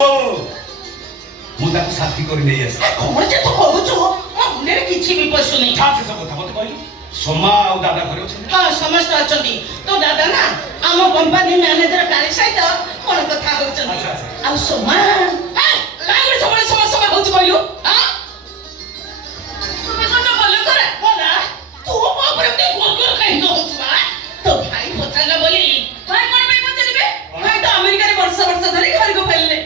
ମୁଁ ତାକୁ ସାଥୀ କରି ନେଇ ଆସେ। କଣ ଯେ ତୁ କହୁଛୁ? ମୋ ମୁଣ୍ଡରେ କିଛି ବି ପଶୁନି। ଛାଡ଼ ସେ ସବୁ କଥା ମତେ କହିଲି। ସୋମା ଆଉ ଦାଦା ଘରେ ଅଛନ୍ତି? ହଁ ସମସ୍ତେ ଅଛନ୍ତି। ତୋ ଦାଦା ନା ଆମ କମ୍ପାନୀ ମ୍ୟାନେଜର କାଳି ସହିତ କଣ କଥା ହଉଛନ୍ତି। ଆଚ୍ଛା, ଆଚ୍ଛା। ଆଉ ସୋମା କାହିଁକି ସବୁବେଳେ ସମୟ ସମୟ ହଉଛି କହିଲୁ? ତୁମେ କଣ ଭଲ କରେ ବୋଲା ତୁ ମୋ ଉପରେ ଏମିତି ଗୋଲଗୋଲ କାହିଁକି ହଉଛୁ? ତୋ ଭାଇ ପଚାରିଲା ବୋଲି। ଭାଇ କଣ ପାଇଁ ପଚାରିବେ? ଭାଇ ତ ଆମେରିକାରେ ବର୍ଷ ବର୍ଷ ଧରି ଘରକୁ ଫେରିଲେ।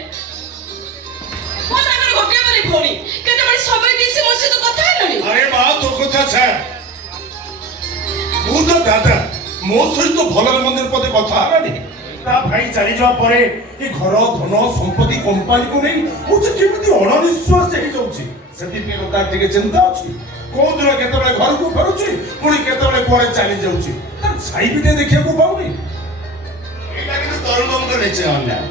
ମୋ ତାଙ୍କର ଗୋଟିଏ ବୋଲି ଭଉଣୀ କେତେବେଳେ ସମୟ ଦେଇଛି ମୋ ସହିତ କଥା ହେଲଣି? अरे माँ तो कथा छाड़ ମୁଁ ତ ଦାଦା ମୋ ସହିତ ଭଲ ମନ୍ଦିର ପଦେ କଥା ହେଲାନି ତା ଭାଇ ଚାଲି ଯିବା ପରେ ଏ ଘର ଧନ ସମ୍ପତ୍ତି କମ୍ପାନୀକୁ ନେଇ ମୁଁ ଯେ କେମିତି ଅଣନିଶ୍ୱାସ ହେଇଯାଉଛି ସେଥିପାଇଁ ତାର ଟିକେ ଚିନ୍ତା ଅଛି କୋଉ ଦିନ କେତେବେଳେ ଘରକୁ ଫେରୁଛି ପୁଣି କେତେବେଳେ କୁଆଡେ ଚାଲି ଯାଉଛି ତାର ଛାଇ ବି ଟିକେ ଦେଖିବାକୁ ପାଉନି। ଏଇଟା କିନ୍ତୁ ତରୁଣ ବାବୁଙ୍କ ନିଶ୍ଚୟ ଅନ୍ୟାୟ।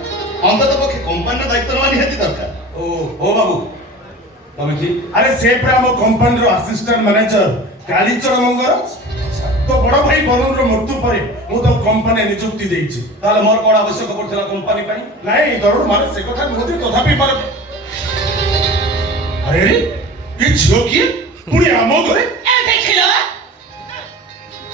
ଅନ୍ତତଃ ପକ୍ଷେ କମ୍ପାନୀର ଦାୟିତ୍ୱ ନେବା ନିହାତି ଦରକାର। ଓ ବାବୁ ତମେ କି? ଆରେ ସେ ପୁରା ଆମ କମ୍ପାନୀର ଆସିଷ୍ଟାଣ୍ଟ ମ୍ୟାନେଜର କାଳିଚରଣ ମଙ୍ଗରାଜ तो बड़ भाई बरुणर मृत्यु पर मु तो कंपनी नियुक्ति देइछि ତାହେଲେ ମୋର କଣ ଆବଶ୍ୟକ ପଡିଥିଲା କମ୍ପାନୀ ପାଇଁ? नहीं दरुण मारे से कथा नोदी तथापि मारे अरे ये झियो किए पुणी आम घरे ए देखिलो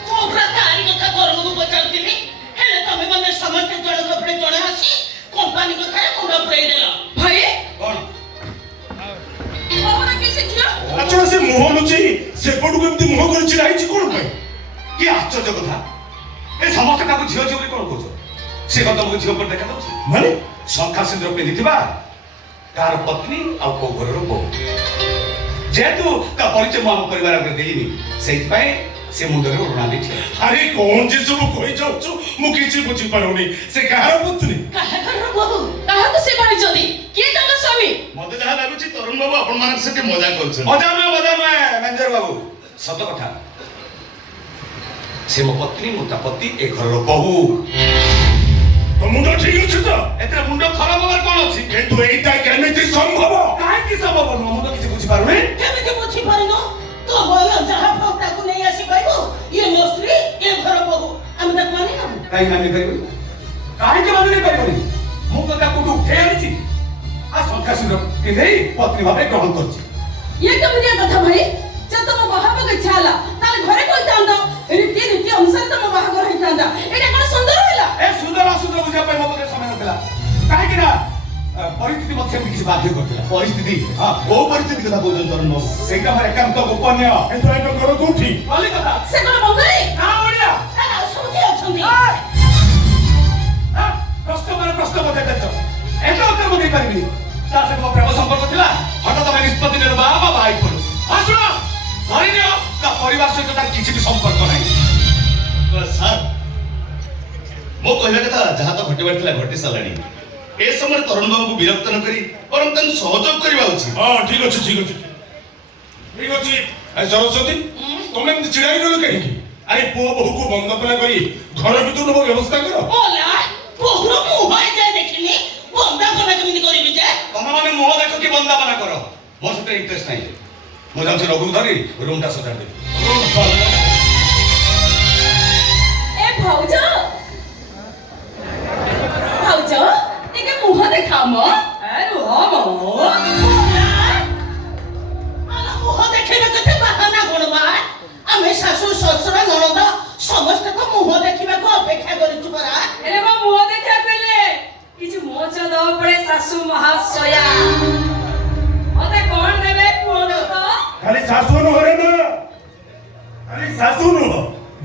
ମୋ ପୁରା ତାରି କଥା ତରୁଣକୁ ପଚାରୁଥିଲି ହେଲେ ତମେ ମାନେ ସମସ୍ତେ ଜଣକ ପରେ ଜଣେ ଆସି କମ୍ପାନୀ କଥାରେ ମୁଣ୍ଡ ପୁରେଇ ଦେଲ। ଭାଇ କଣ ବାବୁନା କିସ ଝିଅ? अच्छा से मुह लुचि से पडु केमती मुह कर चिराइछि कोन पे କି ଆଶ୍ଚର୍ଯ୍ୟ କଥା। ଏ ସମସ୍ତେ ତାକୁ ଝିଅ ଝିଅ ବୋଲି କଣ କହୁଛ? ସେ କଣ ତମକୁ ଝିଅ ପରି ଦେଖାଯାଉଛି? माने ଶଙ୍ଖା ସିନ୍ଦୁର ପିନ୍ଧିଥିବା ତାର ପତ୍ନୀ ଆଉ କୋଉ ଘରର ବୋହୂ। ଯେହେତୁ ତା ପରିଚୟ ମୁଁ ଆମ ପରିବାର ଆଗରେ ଦେଇନି ସେଇଥିପାଇଁ ସେ ମୁଣ୍ଡରେ ଓଢ଼ଣା ଦେଇଛି। अरे कोन जे सब कहि जाउछु मु किछि बुझि पारुनी से कहार पत्नी କାହା ଘରର ବୋହୂ? କାହାକୁ ସେ ବାଣିଛନ୍ତି? କିଏ ତାଙ୍କ ସ୍ୱାମୀ? ମତେ ଯାହା ଲାଗୁଛି ତରୁଣ ବାବୁ ଆପଣମାନଙ୍କ ସହିତ ମଜା କରୁଛନ୍ତି। ମଜା ନୁହେଁ ମ୍ୟାନେଜର ବାବୁ ସତ କଥା। ସେ ମୋ ପତ୍ନୀ ମୁଁ ତା ପତି ଏ ଘରର ବୋହୂ। तो मुंडो ठीक अछि तो ଏଥିରେ ମୁଣ୍ଡ ଖରାପ ହବାର କଣ ଅଛି? किंतु एटा केमिति संभव କାହିଁକି ସମ୍ଭବ ନୁହଁ ମୁଁ ତ କିଛି ବୁଝିପାରୁନି। କେମିତି ବୁଝିପାରୁନୁ? ତୋ ବୋହୂ ଯାହା ପାଉ ତାକୁ ନେଇ ଆସି କହିବୁ ଇଏ ମୋ ସ୍ତ୍ରୀ ଏ ଘର ବୋହୂ। ଆମେ ତାକୁ ମାନି ନେବୁ। କାହିଁକି ମାନି ପାରିବନି? କାହିଁକି ମାନି ନେଇ ପାରିବନି? ମୁଁ ତ ତାକୁ ଉଠେଇ ଆଣିଛି ଆଉ ଶଙ୍ଖା ସିନ୍ଦୁର ପିନ୍ଧେଇ ପତ୍ନୀ ଭାବେ ଗ୍ରହଣ କରିଛି। ଇଏ କେମିତିଆ କଥା ଭାଇ? ଯେ ତମ ବାହାଘର ଇଚ୍ଛା ହେଲା ତାହେଲେ ଘରେ କହିଥାନ୍ତ ରୀତି ନୀତି ଅନୁସାରେ ତମ ବାହାଘର ହେଇଥାନ୍ତା। ଏଇଟା କଣ ସୁନ୍ଦର ହେଲା? ଏ ସୁନ୍ଦର ଅସୁନ୍ଦର ବୁଝିବା ପାଇଁ ମୋ ପାଖରେ ସମୟ ନଥିଲା। କାହିଁକି ନା ପରିସ୍ଥିତି ମୋତେ ସେମିତି କିଛି ବାଧ୍ୟ କରିଥିଲା। ପରିସ୍ଥିତି କୋଉ ପରିସ୍ଥିତି କଥା କହୁଛନ୍ତି ତରୁଣ ବାବୁ? ସେଇଟା ମୋର ଏକାନ୍ତ ଗୋପନୀୟ। କିନ୍ତୁ ଏଟା ଘର କୋଉଠି କଲିକତା ସେ କଣ ବଙ୍ଗାଳୀ? ନା ଓଡ଼ିଆ। ତାହେଲେ ଆଉ ସବୁ କିଏ ଅଛନ୍ତି? ପ୍ରଶ୍ନ ପରେ ପ୍ରଶ୍ନ ପଚାରିଛ ଏତେ ଉତ୍ତର ମୁଁ ଦେଇପାରିବିନି। ତା ସହିତ ମୋ ପ୍ରେମ ସମ୍ପର୍କ ଥିଲା ହଠାତ୍ ଆମେ ନିଷ୍ପତ୍ତି ନେଲୁ ବାହା ହେଇପଡୁ। ଶୁଣ ଧରି ନିଅ ତା ପରିବାର ସହିତ ତାର କିଛି ବି ସମ୍ପର୍କ ନାହିଁ। ସାର୍ ମୋ କହିବା କଥା ଯାହା ତ ଘଟିବାର ଥିଲା ଘଟି ସାରିଲାଣି। ଏ ସମୟରେ ତରୁଣ ବାବୁଙ୍କୁ ବିରକ୍ତ ନ କରି ବରଂ ତାଙ୍କୁ ସହଯୋଗ କରିବା ଉଚିତ। हां ठीक अछि ठीक अछि ठीक अछि ए सरस्वती तुम एमति चिड़ाई रहलो कहीं अरे पो बहु को बंदपना करी घर भीतर नो व्यवस्था करो ଓଲା ବୋହୂର ମୁହଁ ଯାଇ ଦେଖିନି ବନ୍ଦାପନା କେମିତି କରିବି ଯେ? ତମେ ମାନେ ମୁହଁ ଦେଖ କି ବନ୍ଦାପନା କର ମୋର ସେଥିରେ ଇଣ୍ଟରେଷ୍ଟ ନାହିଁ। ମୁଁ ଯାଉଛି ରଘୁକୁ ଧରି ରୁମଟା ସଜାଡ଼ି ଦେବି। ଏ ଭାଉଜ ଭାଉଜ ଟିକେ ମୁହଁ ଦେଖାଅ ମ। ଏ ରୁହ ମ। ମୁହଁ ଦେଖେଇବା କଥା ବାହାନା କଣ ବା? ଆମେ ଶାଶୁ ଶ୍ୱଶୁର ନଣନ୍ଦ ସମସ୍ତେ ତ ମୁହଁ ଦେଖିବାକୁ ଅପେକ୍ଷା କରିଛୁ ପରା। ହେଲେ ମୋ ମୁହଁ ଦେଖିବାକୁ ହେଲେ କିଛି ମୋଚ ଦବ ପଡେ ଶାଶୁ ମହାଶୟା। ମତେ କଣ ଦେବେ କୁହନ୍ତୁ ତ? खाली सासू न हरे ना खाली सासू न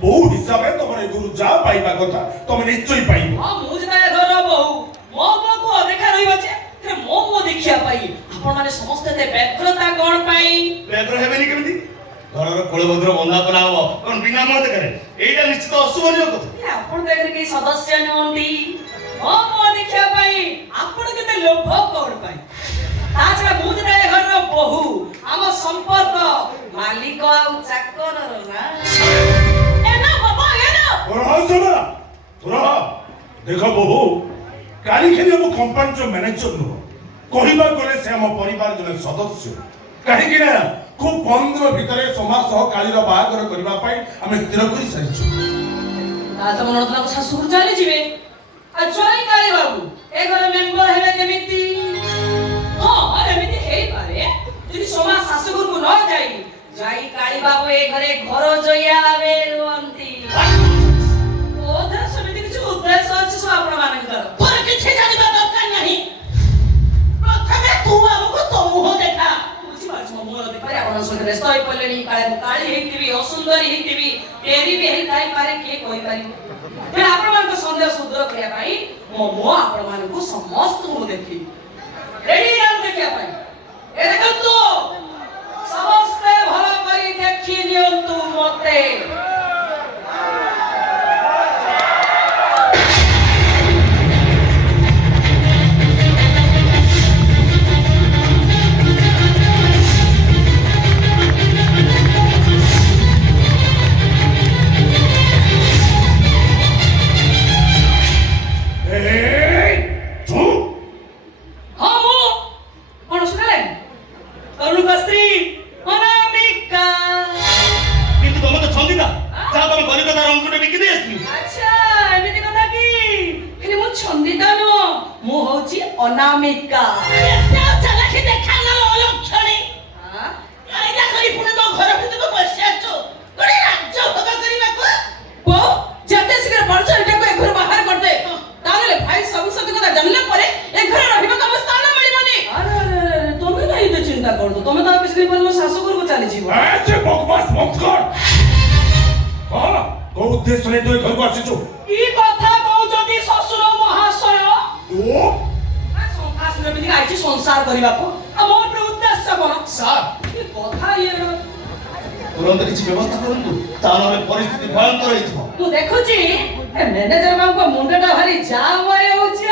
बहु हिसाब रे तमरे गुरु जा पाइबा କଥା तमे निश्चय पाइबो ହଁ ମୁଁ ଯେତେବେଳେ ଘରର ବୋହୂ ମୋ ପୁଅକୁ ଅଦେଖା ରହିବ ଯେ ହେଲେ ମୋ ପୁଅ ଦେଖିବା ପାଇଁ ଆପଣମାନେ ସମସ୍ତେ ଏତେ ବ୍ୟଗ୍ରତା କଣ ପାଇଁ? ବ୍ୟାଘ୍ର ହେବେନି କେମିତି? ଘରର କୁଳଭଦ୍ର ବନ୍ଦାପନା ହବ କଣ ବିନା ମୁହଁ ଦେଖାରେ? ଏଇଟା ନିଶ୍ଚିତ ଅଶୋଭନୀୟ କଥା। ହେଲେ ଆପଣ ତ ଏଥିରେ କେହି ସଦସ୍ୟ ନୁହନ୍ତି। ମୋ ପୁଅ ଦେଖିବା ପାଇଁ ଆପଣ କେତେ ଲୋଭ କଣ ପାଇଁ? ତା ଛଡା ମୁଁ ଯେତେବେଳେ ଘରର ବୋହୂ ଆମ ସମ୍ପର୍କ ମାଲିକ ଆଉ ଚାକରର ନା। ଏ ନା ବାବା ଏ ନା। रहा सुना रहा देखो बहु काली खेली हम कंपनी जो मैनेजर नु कहिबा गले से हम परिवार जने सदस्य काहे कि ना खूब कम दिन भितरे समाज सह कालीर बाहागर करबा पई हमें स्थिर करि सारिछु ତା ତମ ନଣନ୍ଦ ଶାଶୁଘର ଚାଲିଯିବେ ଆଉ ଚଳି କାଳି ବାବୁ ଏ ଘର ମେମ୍ବର ହେବେ କେମିତି? ସମସ୍ତେ ବ୍ୟସ୍ତ ହୋଇ ପଡ଼ିଲେଣି କାଳେ ମୁଁ କାଳି ହେଇଥିବି ଅସୁନ୍ଦରୀ ହେଇଥିବି ଡେରି ବି ହେଇଥାଇପାରେ କିଏ କହିପାରିବ ତେଣୁ ଆପଣମାନଙ୍କ ସନ୍ଦେହ ସୁଦୂର କରିବା ପାଇଁ ମୁଁ ଆପଣମାନଙ୍କୁ ସମସ୍ତଙ୍କୁ ମୁଁ ଦେଖିବି ରେଡି ଯାଆନ୍ତୁ ଦେଖିବା ପାଇଁ ଏ ଦେଖନ୍ତୁ ସମସ୍ତେ ଭଲ କରି ଦେଖି ନିଅନ୍ତୁ ମତେ অনামিকা চালাকি দেখা না অলক্ষণী কায়দা করি পুনে তো ঘর ভিতরକୁ বসে আছো কোনে রাজ্য ভোগ କରିବାକୁ বউ যেতে শীঘ্র পরিচয়টাକୁ ଏ ଘରୁ ବାହାର କରିଦେ ତାହେଲେ ଭାଇ ସବୁ ସତ୍ୟ କଥା ଜାଣିଲା ପରେ ଏ ଘରେ ରହିବାକୁ ଆମ ସ୍ଥାନ ମିଳିବନି ଆରେ ତମେ କାହିଁ ଏତେ ଚିନ୍ତା କରୁଛ ତମେ ତ ଅଫିସ କରି ମୋ ଶାଶୁ ଘରକୁ ଚାଲିଯିବ ଏତେ ବକବାସ ବନ୍ଦ କର କହ କୋଉ ଉଦ୍ଦେଶ୍ୟରେ ତୁ ଏ ଘରକୁ ଆସିଛୁ କି କଥା କହୁଛନ୍ତି ଶ୍ୱଶୁର ମହାଶୟ ତୁ ଆଇଛି ସଂସାର କରିବାକୁ ଆଉ ମୋର ଉଦ୍ଦେଶ୍ୟ କଣ ସାର୍ କି କଥା ଇଏ ତୁରନ୍ତ କିଛି ବ୍ୟବସ୍ଥା କରନ୍ତୁ ତା ନହେଲେ ପରିସ୍ଥିତି ଭୟଙ୍କର ହେଇଯିବ ମୁଁ ଦେଖୁଛି ଏ ମ୍ୟାନେଜର ବାବୁଙ୍କ ମୁଣ୍ଡଟା ଭାରି ଜାମ ହେଉଛି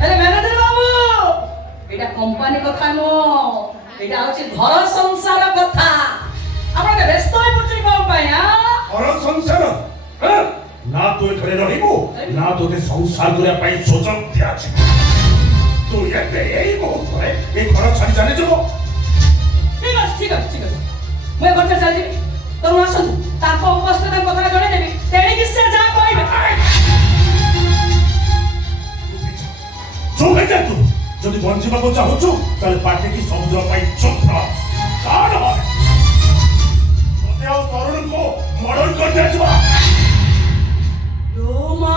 ହେଲେ ମ୍ୟାନେଜର ବାବୁ ଏଇଟା କମ୍ପାନୀ କଥା ନୁହଁ ଏଇଟା ହଉଛି ଘର ସଂସାର କଥା ଆପଣ ବ୍ୟସ୍ତ ହୋଇ ପଡୁଛନ୍ତି କଣ ପାଇଁ ଘର ସଂସାର ନା ତୁ ଏ ଘରେ ରହିବୁ ନା ତୋତେ ସଂସାର କରିବା ପାଇଁ ସୁଯୋଗ ଦିଆଯିବ ତୁ ଏବେ ଏଇ ମୁହୂର୍ତ୍ତରେ ଏ ଘର ଛାଡ଼ି ଚାଲିଯିବ ଠିକ ଅଛି ଠିକ ଅଛି ଠିକ ଅଛି ମୁଁ ଏ ଘର ଚାଲିଯିବି ତମେ ଆସନ୍ତୁ ତାଙ୍କ ଉପସ୍ଥିତ ତାଙ୍କ କଥାଟା ଜଣେଇଦେବି ତେଣିକି ସେ ଯାହା କହିବେ ଚୁପ୍ ହେଇଯା ତୁ ଯଦି ବଞ୍ଚିବାକୁ ଚାହୁଁଛୁ ତାହେଲେ ପାଟିକି ସମୁଦ୍ର ପାଇଁ ଚୁପ୍ ରହ କାରଣ ତୋତେ ଆଉ ତରୁଣଙ୍କୁ ମର୍ଡର କରିଦିଆଯିବ ମା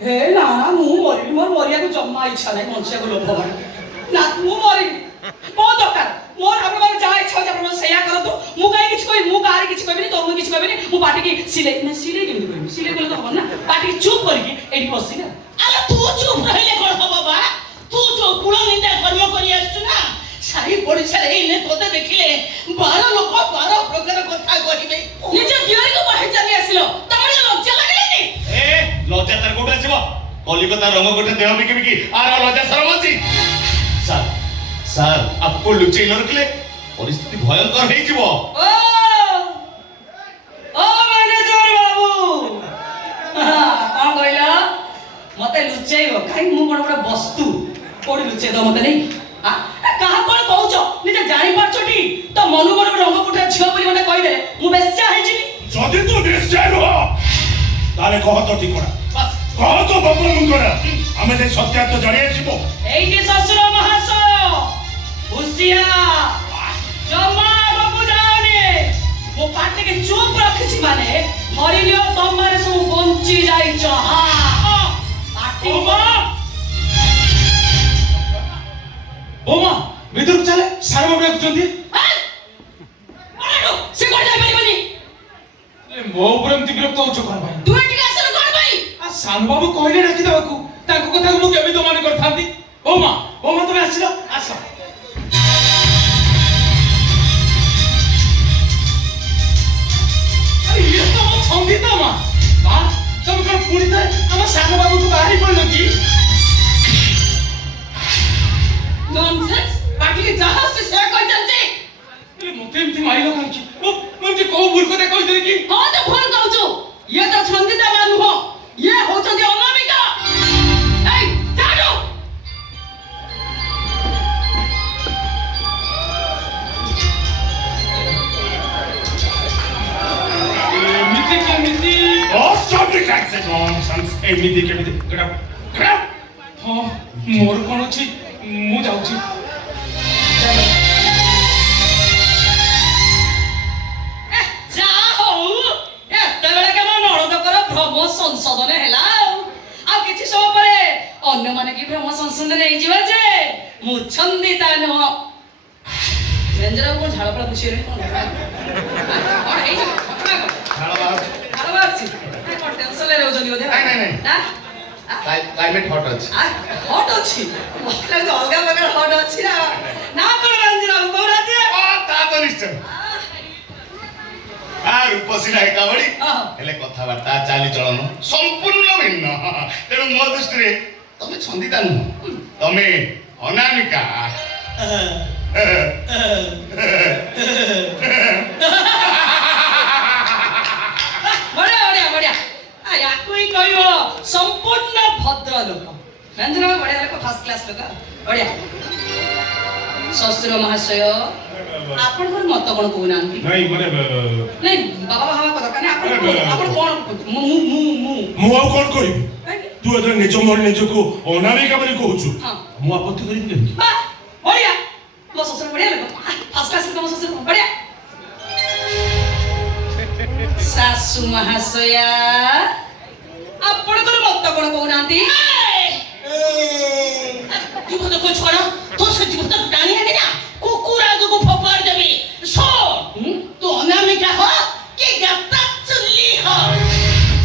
ହେ ନା ନା ମୁଁ ମରିବି ମୋର ମରିବାକୁ ଜମା ଇଚ୍ଛା ନାହିଁ ବଞ୍ଚିବାକୁ ଲୋଭ ମାଡେ ନା ମୁଁ ମରିବି ମୋ ଦରକାର ମୋର ଆପଣଙ୍କର ଯାହା ଇଚ୍ଛା ଅଛି ଆପଣ ସେଇଆ କରନ୍ତୁ ମୁଁ କାହିଁ କିଛି କହିବି ମୁଁ କାହାରି କିଛି କହିବିନି ତମକୁ କିଛି କହିବିନି ମୁଁ ପାଟିକି ସିଲେଇ କେମିତି କହିବି ସିଲେଇ କଲେ ତ ହବ ନା ପାଟିକି ଚୁପ୍ କରିକି ଏଇଠି ବସି ନା আরে তু চুপ রইলে কোন হবো বা তু তো কুল নিন্দা কর্ম করি আসছু না সারি পড়িছার এইনে তোতে দেখিলে 12 লোক 12 প্রকার কথা কইবে নিজ দিওরিকে বাহির চালি আসিল তোমার লজ্জা লাগেনি ଏ ଲଜ୍ଜା ତାର କୋଉଠି ଆସିବ କଲିକତା ରଙ୍ଗ ଗୋଟେ ଦେହ ବିକି ବିକି ଆର ଲଜ୍ଜା ସରମ ଅଛି ସାର୍ ସାର୍ ଆପକୁ ଲୁଚେଇ ନ ରଖିଲେ ପରିସ୍ଥିତି ଭୟଙ୍କର ହେଇଯିବ ଓ ମ୍ୟାନେଜର ବାବୁ କଣ କହିଲ ମତେ ଲୁଚେଇବ କାହିଁ ମୁଁ କଣ ଗୋଟେ ବସ୍ତୁ କୋଉଠି ଲୁଚେଇ ଦବ ମତେ ନେଇ କାହା କଣ କହୁଛ ନିଜେ ଜାଣିପାରୁଛଟି ତ ମନୁ ମନ ରଙ୍ଗ କୋଠା ଝିଅ ବୋଲି ମତେ କହିଦେଲେ ମୁଁ ବେଶ୍ୟା ହେଇଯିବି ଯଦି ତୁ ନିଶ୍ଚୟ ନୁହ ତାହେଲେ କହ ତ ଠିକଣା କହ ତ ବାବୁ ମୁଣ୍ଡରା ଆମେ ଯେ ସତ୍ୟାର୍ଥ ଜାଣି ଆସିବୁ এইটি শ্বশুর মহাশয় হুশিয়া জমা বাবু যাওনি মো পাটিকে চুপ রাখিছি মানে হরিলিও তোমারে সব বঞ্চি যাইছ পাটি ওমা ভিতরକୁ ଚାଲେ ସାର ବାବୁ ଡାକୁଛନ୍ତି সে কোন যাই পারিবনি ମୋ ଉପରେ ଏମିତି ବିରକ୍ତ ହଉଛ କଣ ପାଇଁ তুই ঠিক আসল কোন ভাই ସାନ ବାବୁ କହିଲେ ଡାକି ଦେବାକୁ ତାଙ୍କ କଥାକୁ ମୁଁ କେମିତି ଅମାନି କରିଥାନ୍ତି ଓମା ତମେ ଆସିଲ ଆସ ଇଏ ତ ମୋ ଛନ୍ଦିତ ମା ତମେ କଣ ପୁଣି ଥରେ ଆମ ସାନ ବାବୁକୁ ବାହାରି ପଡିଲ କି ননসেন্স পাটিকে জাহাজ সে কই চলছে মতে ଏମିତି ମାରିଲ କାହିଁକି ମୁଁ ଏମିତି କୋଉ ଭୁଲ କଥା କହିଦେଲି କି ହଁ ତ ଭୁଲ କହୁଛୁ ଇଏ ତ ଛନ୍ଦିତା ମା ନୁହଁ ଇଏ ହଉଛନ୍ତି ଅନାମିକା ଏଇ ଚାଲୁ ଏମିତି କେମିତି ଏମିତି କେମିତି ହଁ ମୋର କଣ ଅଛି ମୁଁ ଯାଉଛି যা হଉ ଏତେବେଳେ କେବଳ ନଣଦଙ୍କର ଭ୍ରମ ସଂଶୋଧନ ହେଲା ଆଉ କିଛି ସମୟ ପରେ ଅନ୍ୟମାନେ କି ଭ୍ରମ ସଂଶୋଧନ ହେଇଯିବ ଯେ ମୁଁ ଛନ୍ଦିତା ନୁହଁ ରେଞ୍ଜର କଣ ଝାଳ ଫାଳ ଖୁସିରେ କଣ ହେଇଛି ଝାଳ ବାହାରୁଛି। ଝାଳ ବାହାରୁଛି କଣ ଟେନସନରେ ରହୁଛନ୍ତି ବୋଧେ ନାଇଁ, ନାଇଁ, ନାଇଁ। ନା କ୍ଲାଇମେଟ ହଟ୍ ଅଛି। ହଟ୍ ଅଛି ମତେ ଲାଗୁଛି ଅଲଗା ପ୍ରକାର ହଟ୍ ଅଛି ନା କଣ ରେଞ୍ଜର ବାବୁ କହୁନାହାନ୍ତି ତା ତ ନିଶ୍ଚୟ ରୂପସୀନା ଏକା ଭଳି ହେଲେ କଥାବାର୍ତ୍ତା ଚାଲିଚଳନ ସମ୍ପୂର୍ଣ୍ଣ ଭିନ୍ନ। ତେଣୁ ମୋ ଦୃଷ୍ଟିରେ ତମେ ଛନ୍ଦିତା ନୁହଁ, ତମେ ଅନାମିକା। ବଢିଆ ବଢିଆ ବଢିଆ ୟାକୁ ହିଁ କହିବ ସମ୍ପୂର୍ଣ୍ଣ ଭଦ୍ର ଲୋକ ରେଞ୍ଜର ବାବୁ ବଢିଆ ଲୋକ ଫାର୍ଷ୍ଟ କ୍ଲାସ ଲୋକ ବଢିଆ ଶ୍ୱଶୁର ମହାଶୟ ଆପଣଙ୍କର ମତ କଣ କହୁନାହାନ୍ତି ନାଇଁ ମାନେ ନାଇଁ ବାବା ବାବା କଥା କାନେ ଆପଣ ଆପଣ କଣ ମୁଁ ଆଉ କଣ କହିବି? କାହିଁକି? ତୁ ଏଥର ନିଜ ମନ ନିଜକୁ ଅନାମିକା ବୋଲି କହୁଛୁ, ହଁ। ମୁଁ ଆପତ୍ତି କରିବି କେମିତି? ବା ବଢିଆ ମୋ ଶ୍ୱଶୁର ବଢିଆ ଲୋକ ଫାର୍ଷ୍ଟ କ୍ଲାସ ଲୋକ ମୋ ଶ୍ୱଶୁର ବଢିଆ ଶାଶୁ ମହାଶୟା ଆପଣଙ୍କର ମତ କଣ କହୁନାହାନ୍ତି জীবন কো ছড়া তো সে জীবন টানি আনি না কুকুর আগুকু ফপার দেবি শোন তো অনামিকা হ কি গাতা চুল্লি হ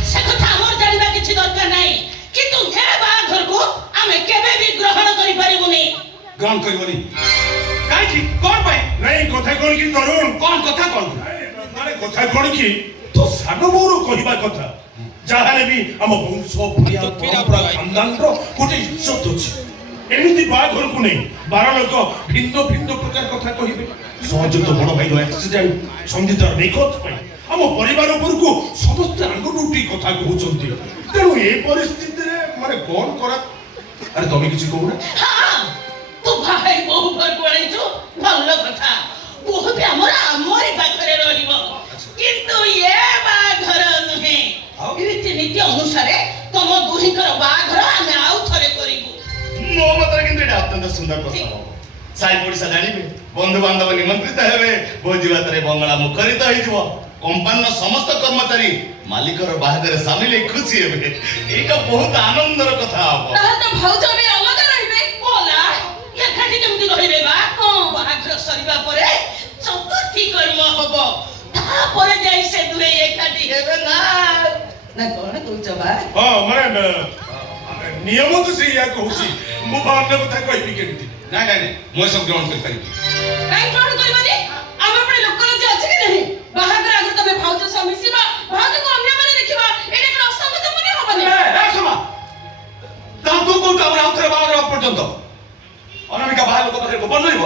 সে কথা আমার জানিবা কিছু দরকার নাই কিন্তু এ বাঘরকু আমি কেবে বি গ্রহণ করি পারিবুনি গ্রহণ করিবনি কাইকি কোন পাই ନାଇଁ କଥା କଣ କି ତରୁଣ? কোন কথা কোন ମାନେ କଥା କଣ କି ତୋ ସାନ ବୋଉର କହିବା କଥା ଯାହାହେଲେ ବି ଆମ ବଂଶ ଭୂୟା ପରମ୍ପରା ଖାନଦାନର ଗୋଟେ ଇଜ୍ଜତ ଅଛି। ଏମିତି ବାହାଘରକୁ ନେଇ 12 ଲୋକ ଭିନ୍ନ ଭିନ୍ନ ପ୍ରକାର କଥା କହିବେ। ସହଯୋଗ ବଡ ଭାଇର ଆକ୍ସିଡେଣ୍ଟ, ସଙ୍ଗୀତର ନିଖୋଜ ପାଇଁ ଆମ ପରିବାର ଉପରକୁ ସମସ୍ତେ ଆଙ୍ଗୁଠି ଉଠି କଥା କହୁଛନ୍ତି। ତେଣୁ ଏ ପରିସ୍ଥିତିରେ ମାନେ କଣ କରା? ଆରେ ତମେ କିଛି କହୁନା? হ্যাঁ তো ভাই বহু ঘর করাইছো ভালো কথা বহু বি আমরি পাখরে রহিব কিন্তু এ বাঘর নুহে ରୀତିନୀତି ଅନୁସାରେ ତମ ଦୁହିଁଙ୍କର ବାହାଘର ଆମେ ଆଉ ଥରେ କରିବୁ। ମୋ ମତରେ କିନ୍ତୁ ଏଇଟା ଅତ୍ୟନ୍ତ ସୁନ୍ଦର ପ୍ରସ୍ତାବ। ସାଇ ପଡ଼ିଶା ଜାଣିବେ, ବନ୍ଧୁବାନ୍ଧବ ନିମନ୍ତ୍ରିତ ହେବେ, ଭୋଜି ଭାତରେ ବଙ୍ଗଳା ମୁଖରିତ ହେଇଯିବ, କମ୍ପାନୀର ସମସ୍ତ କର୍ମଚାରୀ ମାଲିକର ବାହାଘରରେ ସାମିଲ ହେଇ ଖୁସି ହେବେ। ଏଇଟା ବହୁତ ଆନନ୍ଦର କଥା ହବ। ତାହେଲେ ତ ଭାଉଜ ବି ଅଲଗା ରହିବେ ବୋଲା ଏକାଠି କେମିତି ରହିବେ ବା ବାହାଘର ସରିବା ପରେ ଚତୁର୍ଥୀ କର୍ମ ହବ ତାପରେ ଯାଇ ସେ ଦୁହେଁ ଏକାଠି ହେବେ ନା ନା କଣ କହୁଛ ବା? ହଁ ମାନେ ନିୟମ ତ ସେଇଆ କହୁଛି, ମୁଁ ବା ଅନ୍ୟ କଥା କହିବି କେମିତି? ନାଇଁ ନାଇଁ ନାଇଁ ମୁଁ ଏସବୁ ଗ୍ରହଣ କରିପାରିବି କାଇଁ କଣ କରିବନି ଆମ ଉପରେ ଲୋକଲଜ୍ଜା ଅଛି କି ନାହିଁ? ବାହାଘର ଆଗରୁ ତମେ ଭାଉଜ ସହ ମିଶିବା ଭାଉଜକୁ ଅନ୍ୟମାନେ ଦେଖିବା ଏଇଟା କଣ ଅସଙ୍ଗତ ମନେ ହବନି? ସମା ତାହା ତୁ କହୁଛୁ ଆମର ଆଉ ଥରେ ବାହାଘର ହବା ପର୍ଯ୍ୟନ୍ତ ଅନାମିକା ବାହାର ଲୋକ ପାଖରେ ଗୋପନ ରହିବ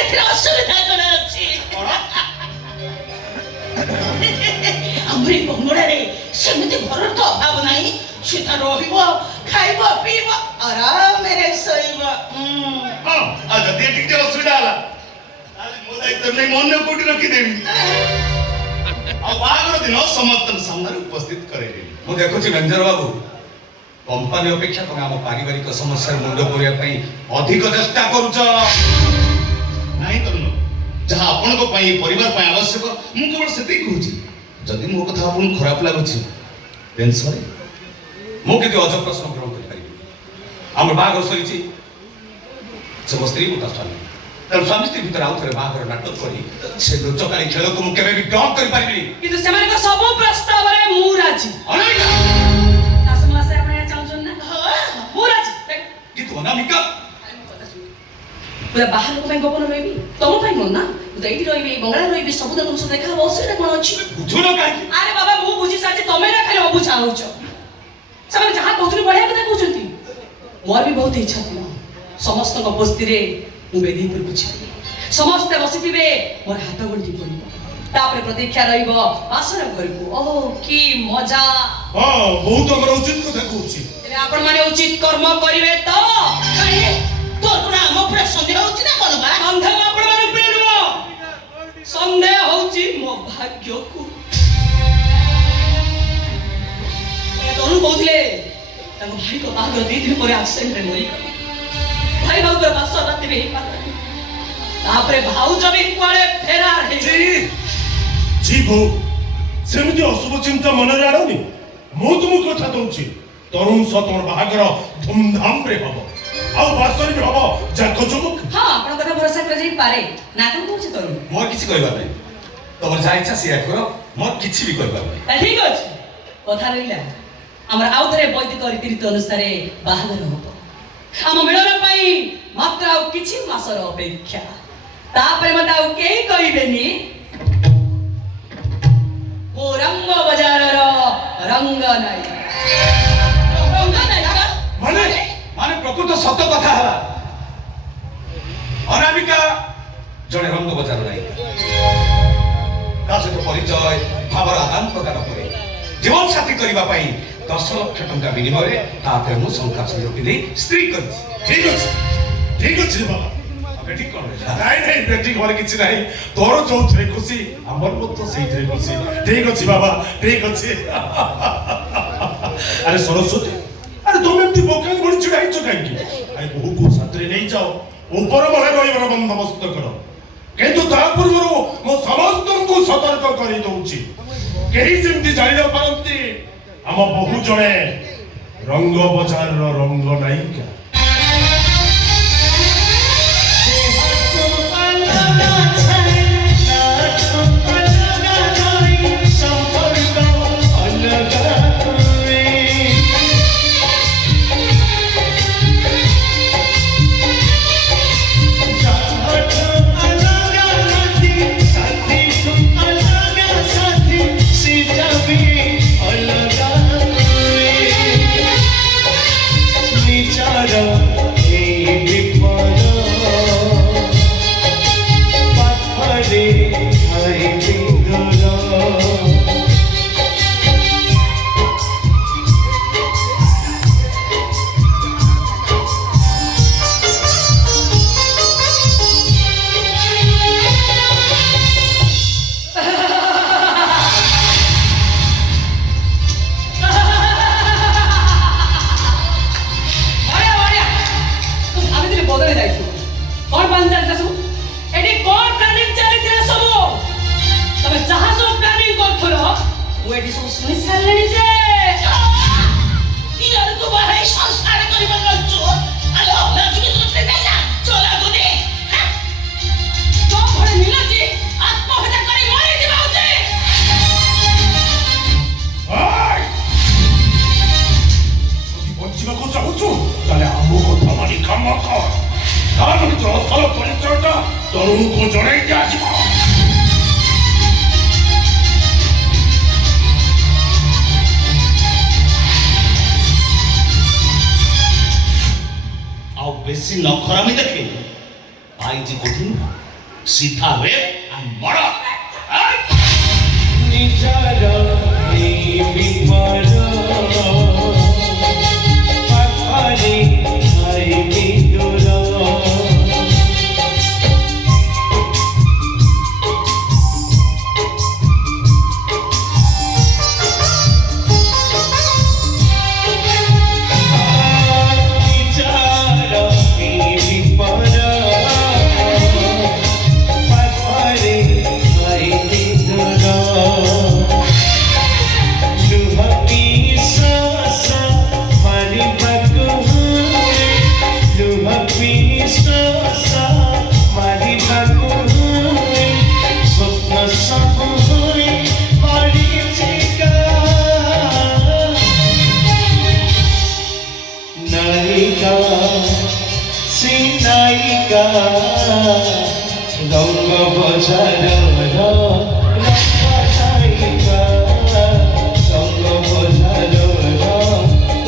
ଏଥିରେ ଅସୁବିଧା କଣ ଅଛି? ଆମର ଏ ବଙ୍ଗଳାରେ ସେମିତି ଘରର ତ ଅଭାବ ନାହିଁ। ସେ ତ ରହିବ ଖାଇବ ପିଇବ ଆରାମରେ ଶୋଇବ। ହଁ, ଆଉ ଯଦି ଏଠି କିଛି ଅସୁବିଧା ହେଲା ତାହେଲେ ମୋ ଦାୟିତ୍ୱ ନେଇ ମୁଁ ଅନ୍ୟ କୋଉଠି ରଖିଦେବି। ଆଉ ବାହାଘର ଦିନ ସମସ୍ତଙ୍କ ସାମ୍ନାରେ ଉପସ୍ଥିତ କରେଇଦେବି। ମୁଁ ଦେଖୁଛି ରେଞ୍ଜର ବାବୁ କମ୍ପାନୀ ଅପେକ୍ଷା ତମେ ଆମ ପାରିବାରିକ ସମସ୍ୟାର ମୁଣ୍ଡ କରିବା ପାଇଁ ଅଧିକ ଚେଷ୍ଟା କରୁଛ। ନାହିଁ ତରୁଣ, ଯାହା ଆପଣଙ୍କ ପାଇଁ ଏ ପରିବାର ପାଇଁ ଆବଶ୍ୟକ ମୁଁ କେବଳ ସେତିକି କହୁଛି। ଯଦି ମୋ କଥା ଆପଣଙ୍କୁ ଖରାପ ଲାଗୁଛି ଦେନ୍ ସରି। ମୁଁ କିନ୍ତୁ ଅଜ ପ୍ରଶ୍ନ ଗ୍ରହଣ କରିପାରିବି। ଆମର ବାହାଘର ସରିଛି, ସେ ମୋ ସ୍ତ୍ରୀ ମୁଁ ତା ସ୍ୱାମୀ। ତେଣୁ ସ୍ୱାମୀ ସ୍ତ୍ରୀ ଭିତରେ ଆଉ ଥରେ ବାହାଘର ନାଟକ କରି ସେ ଲୁଚକାଳି ଖେଳକୁ ମୁଁ କେବେ ବି ଗ୍ରହଣ କରିପାରିବିନି। କିନ୍ତୁ ସେମାନଙ୍କ ସବୁ ପ୍ରସ୍ତାବରେ ମୁଁ ରାଜି ଅନାମିକା ଶାଶୁ ମହାଶୟ ଆପଣ ଏହା ଚାହୁଁଛନ୍ତି ନା ମୁଁ ରାଜି କିନ୍ତୁ ଅନାମିକା ପୁରା ବାହାର ଲୋକ ପାଇଁ ଗୋପନ ରହିବି ତମ ପାଇଁ କଣ ନା ମୁଁ ତ ଏଇଠି ରହିବି ବଙ୍ଗଳା ରହିବି ସବୁ ତମ ସହ ଦେଖା ହବ ଅସୁବିଧା କଣ ଅଛି? ବୁଝୁନ କାହିଁକି? ଆରେ ବାବା ମୁଁ ବୁଝି ସାରିଛି ତମେ ନା ଖାଲି ଅବୁଝା ହଉଛ। ସେମାନେ ଯାହା କହୁଛନ୍ତି ବଢିଆ କଥା କହୁଛନ୍ତି। ମୋର ବି ବହୁତ ଇଚ୍ଛା ଥିଲା ସମସ୍ତଙ୍କ ଉପସ୍ଥିତିରେ ମୁଁ ବେଦି ଉପରେ ବୁଝିବି, ସମସ୍ତେ ବସିଥିବେ ମୋର ହାତ ଗଣ୍ଠି ପଡିବ, ତାପରେ ପ୍ରତୀକ୍ଷା ରହିବ ବାସର ଘରକୁ। ଓହୋ କି ମଜା। ହଁ ବହୁତ ଆମର ଉଚିତ କଥା କହୁଛି। ତେବେ ଆପଣ ମାନେ ଉଚିତ କର୍ମ କରିବେ ତ? କାହିଁ ତୋର କଣ ଆମ ଉପରେ ସନ୍ଦେହ ହଉଛି ନା କଣ ବା? ସନ୍ଦେହ ଆପଣ ମାନେ ଉପରେ ନୁହଁ, ସନ୍ଦେହ ହଉଛି ମୋ ଭାଗ୍ୟକୁ। ତରୁଣ କହୁଥିଲେ ତାଙ୍କ ଭାଇଙ୍କ ବାହାଘର 2 ଦିନ ପରେ ଆକ୍ସିଡେଣ୍ଟରେ ମରିଗଲେ। ଭାଇ ଭାଉଙ୍କର ବାସ ରାତିରେ ହେଇପାରିଲାନି, ତାପରେ ଭାଉଜ ବି କୁଆଡେ ଫେରାର ହେଇଗଲେ। ଜି ବୋଉ ସେମିତି ଅଶୁଭ ଚିନ୍ତା ମନରେ ଆଣନି। ମୁଁ ତୁମକୁ କଥା ଦଉଛି ତରୁଣ ସହ ତମର ବାହାଘର ଧୁମଧାମରେ ହବ, ଆଉ ବାସରେ ବି ହବ ଜାକ ଜମକ। ହଁ ଆପଣଙ୍କ କଥା ভরসা করে যাই পারে না কোন কହୁଛି তোর মোর কিছু কইবার নাই তোমার যা ইচ্ছা সেয়া করো মোর কিছু বি কইবার নাই তা ঠিক আছে কথা রইলা আমার আউথরে বৈদিক রীতিনীতি অনুসারে বাহাঘর হব ଆମ ମିଳନ ପାଇଁ ମାତ୍ର ଆଉ କିଛି ମାସର ଅପେକ୍ଷା ତାପରେ ମତେ ଆଉ କେହି କହିବେନି ମୁଁ ରଙ୍ଗ ବଜାରର ରଙ୍ଗ ନାୟିକା মানে মানে প্রকৃত সত্য কথা ହେଲା অনামিকা জଣେ ରଙ୍ଗ ବଜାର ନାୟିକା ତା ସହିତ ପରିଚୟ ଭାବର ଆଦାନ ପ୍ରଦାନ ପରେ ଜୀବନ ସାଥୀ କରିବା ପାଇଁ 10 ଲକ୍ଷ ଟଙ୍କା ବିନିମୟରେ ତା ହାତରେ ମୁଁ ଶଙ୍ଖା ସିନ୍ଦୁର ଦେଇ ସ୍ତ୍ରୀ କରିଛି ଠିକ ଅଛି ବାବା ଆମେ ଠିକ କଣ ହେଲା ନାଇଁ ନାଇଁ ବେଟିଂ ଘରେ କିଛି ନାହିଁ ତୋର ଯୋଉଥିରେ ଖୁସି ଆମର ମଧ୍ୟ ସେଇଥିରେ ଖୁସି ଠିକ ଅଛି ବାବା ଠିକ ଅଛି ଆରେ ସରସ୍ୱତୀ ଆରେ ତମେ ଏମିତି ବୋକାଙ୍ଗ ଭଳି ଛିଡ଼ା ହେଇଛ କାହିଁକି ଆରେ ବୋହୂକୁ ସାଥିରେ ନେଇଯାଅ ଉପର ମହଲେ ରହିବାର ବନ୍ଦୋବସ୍ତ କର କିନ୍ତୁ ତା ପୂର୍ବରୁ ମୁଁ ସମସ୍ତଙ୍କୁ ସତର୍କ କରି ଦଉଛି କେହି ଯେମିତି ଜାଣି ନ ପାରନ୍ତି ଆମ ବୋହୂ ଜଣେ ରଙ୍ଗ ବଜାରର ରଙ୍ଗ ନାୟିକା ତରୁଣକୁ ଜଣାଇ ଦିଆଯିବ ଆଉ ବେଶୀ ନଖରାମି ଦେଖେ ଭାଇଜି କୋଠି ସିଧା ରେ ମର୍ଡର ନିଜର ବିପର ପାଖରେ ଖାଇବି ଦୂର রঙ্গ বজার